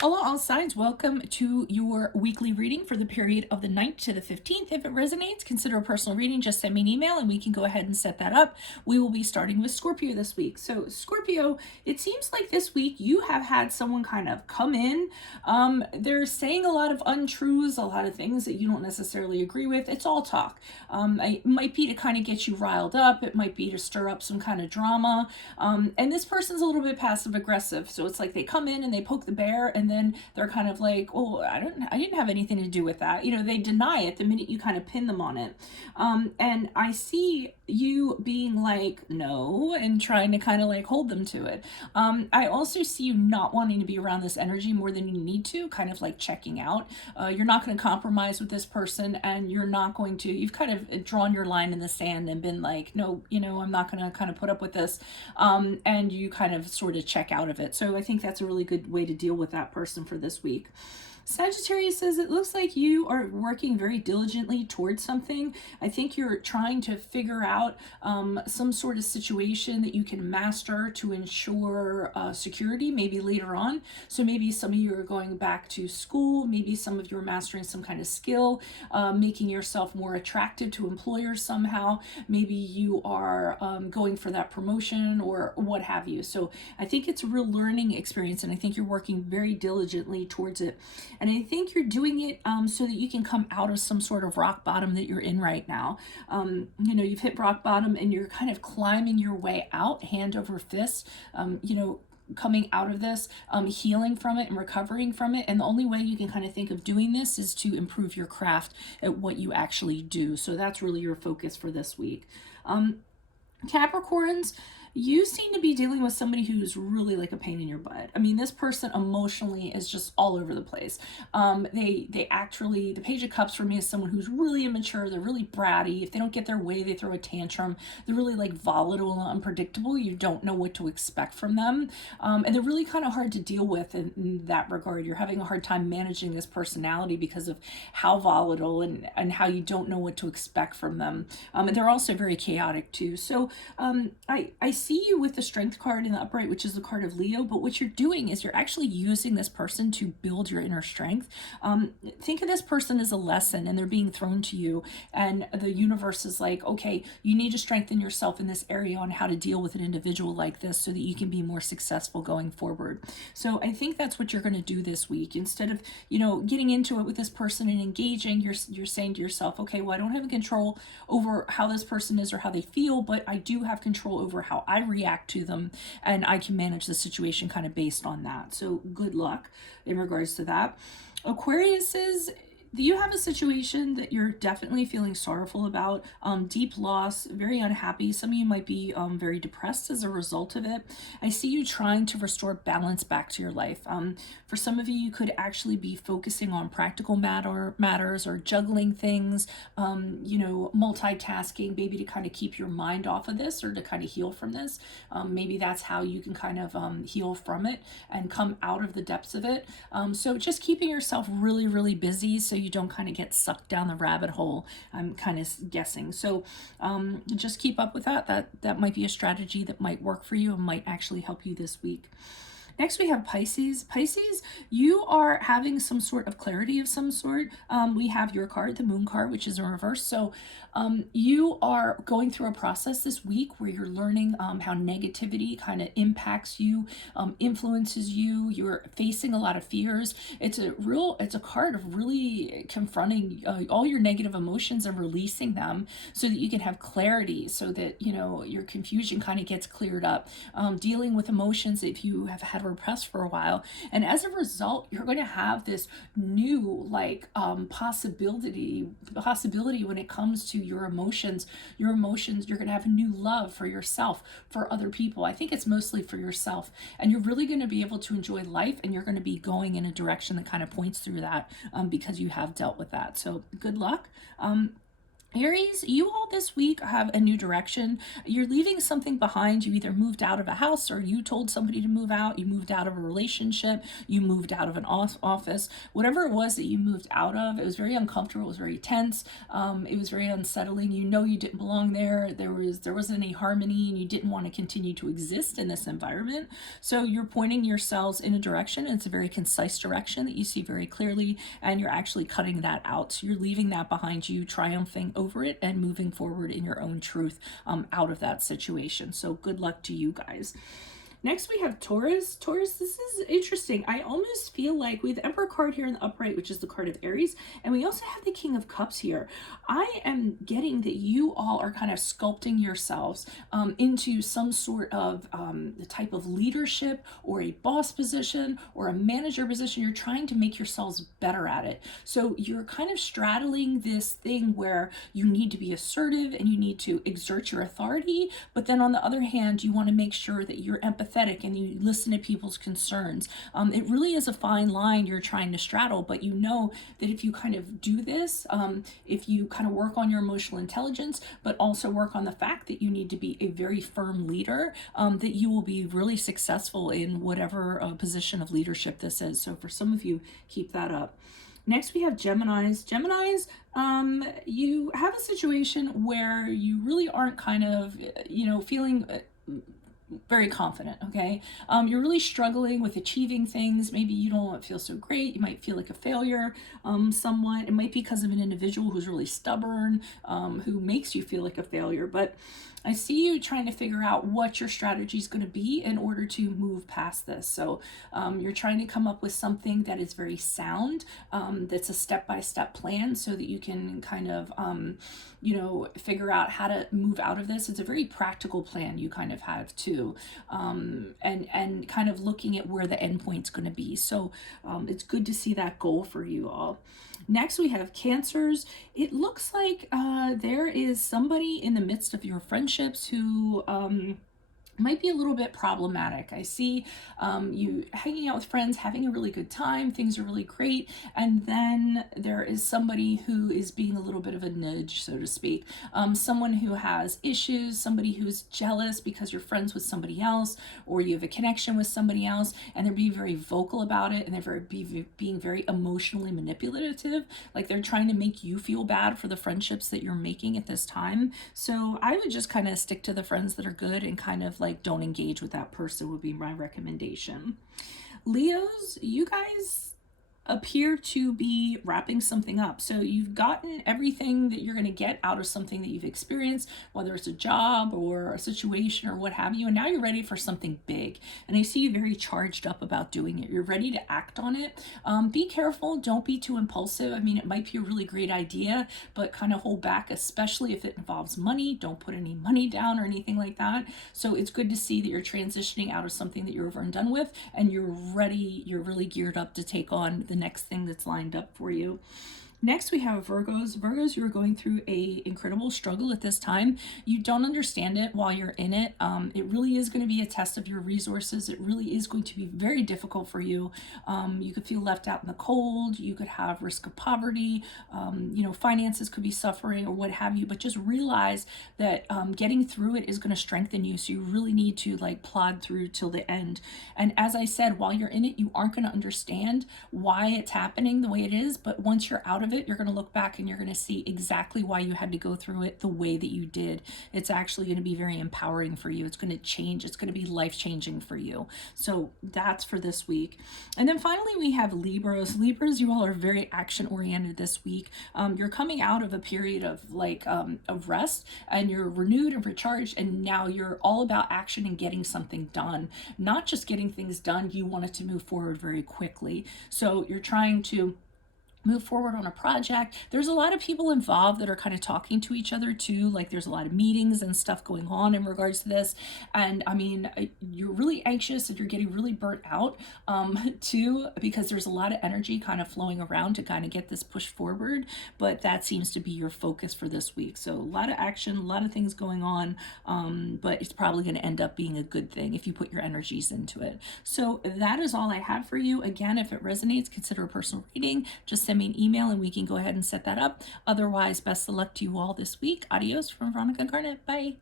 Hello, all signs. Welcome to your weekly reading for the period of the 9th to the 15th. If it resonates, consider a personal reading. Just send me an email and we can go ahead and set that up. We will be starting with Scorpio this week. So, Scorpio, it seems like this week you have had someone kind of come in. They're saying a lot of untruths, a lot of things that you don't necessarily agree with. It's all talk. It might be to kind of get you riled up. It might be to stir up some kind of drama. And this person's a little bit passive aggressive. So it's like they come in and they poke the bear, and then they're kind of like, oh, I didn't have anything to do with that. They deny it the minute you kind of pin them on it. And I see you being like, no, and trying to kind of like hold them to it. I also see you not wanting to be around this energy more than you need to, kind of like checking out. You're not going to compromise with this person, and you've kind of drawn your line in the sand and been like, no, I'm not going to kind of put up with this. And you kind of sort of check out of it. So I think that's a really good way to deal with that person for this week. Sagittarius says it looks like you are working very diligently towards something. I think you're trying to figure out some sort of situation that you can master to ensure security maybe later on. So maybe some of you are going back to school, maybe some of you are mastering some kind of skill, making yourself more attractive to employers somehow. Maybe you are going for that promotion or what have you. So I think it's a real learning experience, and I think you're working very diligently towards it. And I think you're doing it so that you can come out of some sort of rock bottom that you're in right now. You've hit rock bottom and you're kind of climbing your way out, hand over fist, coming out of this, healing from it and recovering from it. And the only way you can kind of think of doing this is to improve your craft at what you actually do. So that's really your focus for this week. Capricorns, you seem to be dealing with somebody who's really like a pain in your butt. I mean, this person emotionally is just all over the place. The Page of Cups for me is someone who's really immature. They're really bratty. If they don't get their way, they throw a tantrum. They're really like volatile and unpredictable. You don't know what to expect from them. And they're really kind of hard to deal with in that regard. You're having a hard time managing this personality because of how volatile and how you don't know what to expect from them. And they're also very chaotic too. So I see you with the Strength card in the upright, which is the card of Leo, but what you're doing is you're actually using this person to build your inner strength. Think of this person as a lesson, and they're being thrown to you, and the universe is like, okay, you need to strengthen yourself in this area on how to deal with an individual like this so that you can be more successful going forward. So I think that's what you're going to do this week. Instead of, getting into it with this person and engaging, you're saying to yourself, okay, well, I don't have control over how this person is or how they feel, but I do have control over how I react to them, and I can manage the situation kind of based on that. So good luck in regards to that. Aquarius is, you have a situation that you're definitely feeling sorrowful about, deep loss, very unhappy. Some of you might be very depressed as a result of it. I see you trying to restore balance back to your life. For some of you, you could actually be focusing on practical matters or juggling things, multitasking, maybe to kind of keep your mind off of this or to kind of heal from this. Maybe that's how you can kind of heal from it and come out of the depths of it. So just keeping yourself really, really busy so you don't kind of get sucked down the rabbit hole, I'm kind of guessing. So just keep up with that. That might be a strategy that might work for you and might actually help you this week. Next, we have Pisces. Pisces, you are having some sort of clarity of some sort. We have your card, the Moon card, which is in reverse. So you are going through a process this week where you're learning how negativity kind of impacts you, influences you. You're facing a lot of fears. It's a card of really confronting all your negative emotions and releasing them so that you can have clarity, so that, your confusion kind of gets cleared up. Dealing with emotions if you have had repressed for a while, and as a result you're going to have this new possibility when it comes to your emotions. You're going to have a new love for yourself, for other people. I think it's mostly for yourself, and you're really going to be able to enjoy life, and you're going to be going in a direction that kind of points through that because you have dealt with that. So good luck. Aries, you all this week have a new direction. You're leaving something behind. You either moved out of a house or you told somebody to move out. You moved out of a relationship. You moved out of an office. Whatever it was that you moved out of, it was very uncomfortable. It was very tense. It was very unsettling. You know you didn't belong there. There wasn't any harmony, and you didn't want to continue to exist in this environment. So you're pointing yourselves in a direction. And it's a very concise direction that you see very clearly, and you're actually cutting that out. So you're leaving that behind you, triumphing over it and moving forward in your own truth out of that situation. So good luck to you guys. Next, we have Taurus. Taurus, this is interesting. I almost feel like we have the Emperor card here in the upright, which is the card of Aries, and we also have the King of Cups here. I am getting that you all are kind of sculpting yourselves into some sort of the type of leadership or a boss position or a manager position. You're trying to make yourselves better at it. So you're kind of straddling this thing where you need to be assertive and you need to exert your authority, but then on the other hand, you want to make sure that you're empathetic and you listen to people's concerns. It really is a fine line you're trying to straddle, but you know that if you kind of do this, if you kind of work on your emotional intelligence, but also work on the fact that you need to be a very firm leader, that you will be really successful in whatever position of leadership this is. So for some of you, keep that up. Next, we have Geminis. Geminis, you have a situation where you really aren't kind of, feeling very confident, okay? You're really struggling with achieving things. Maybe you don't feel so great. You might feel like a failure somewhat. It might be because of an individual who's really stubborn, who makes you feel like a failure. But I see you trying to figure out what your strategy is going to be in order to move past this. So you're trying to come up with something that is very sound, that's a step-by-step plan so that you can kind of, figure out how to move out of this. It's a very practical plan you kind of have too, and kind of looking at where the endpoint's going to be. So it's good to see that goal for you all. Next, we have Cancers. It looks like there is somebody in the midst of your friendships who might be a little bit problematic. I see you hanging out with friends, having a really good time, things are really great, and then there is somebody who is being a little bit of a nudge, so to speak. Someone who has issues, somebody who's jealous because you're friends with somebody else, or you have a connection with somebody else, and they're being very vocal about it, and they're being very emotionally manipulative, like they're trying to make you feel bad for the friendships that you're making at this time. So I would just kind of stick to the friends that are good and kind of like don't engage with that person would be my recommendation. Leos, you guys appear to be wrapping something up. So you've gotten everything that you're going to get out of something that you've experienced, whether it's a job or a situation or what have you, and now you're ready for something big. And I see you very charged up about doing it. You're ready to act on it. Be careful. Don't be too impulsive. I mean, it might be a really great idea, but kind of hold back, especially if it involves money. Don't put any money down or anything like that. So it's good to see that you're transitioning out of something that you're over and done with, and you're ready, you're really geared up to take on the next thing that's lined up for you. Next, we have Virgos. Virgos, you're going through a incredible struggle at this time. You don't understand it while you're in it. It really is going to be a test of your resources. It really is going to be very difficult for you. You could feel left out in the cold. You could have risk of poverty. Finances could be suffering or what have you. But just realize that getting through it is going to strengthen you. So you really need to plod through till the end. And as I said, while you're in it, you aren't going to understand why it's happening the way it is. But once you're out of it, you're going to look back and you're going to see exactly why you had to go through it the way that you did. It's actually going to be very empowering for you. It's going to change. It's going to be life-changing for you. So that's for this week. And then finally, we have Libras. Libras, you all are very action-oriented this week. You're coming out of a period of of rest, and you're renewed and recharged, and now you're all about action and getting something done. Not just getting things done, you want it to move forward very quickly. So you're trying to move forward on a project. There's a lot of people involved that are kind of talking to each other too. There's a lot of meetings and stuff going on in regards to this. And I mean, you're really anxious and you're getting really burnt out too, because there's a lot of energy kind of flowing around to kind of get this push forward. But that seems to be your focus for this week. So a lot of action, a lot of things going on, but it's probably going to end up being a good thing if you put your energies into it. So that is all I have for you. Again, if it resonates, consider a personal reading. Just send send me an email and we can go ahead and set that up. Otherwise, best of luck to you all this week. Adios from Veronica Garnett. Bye.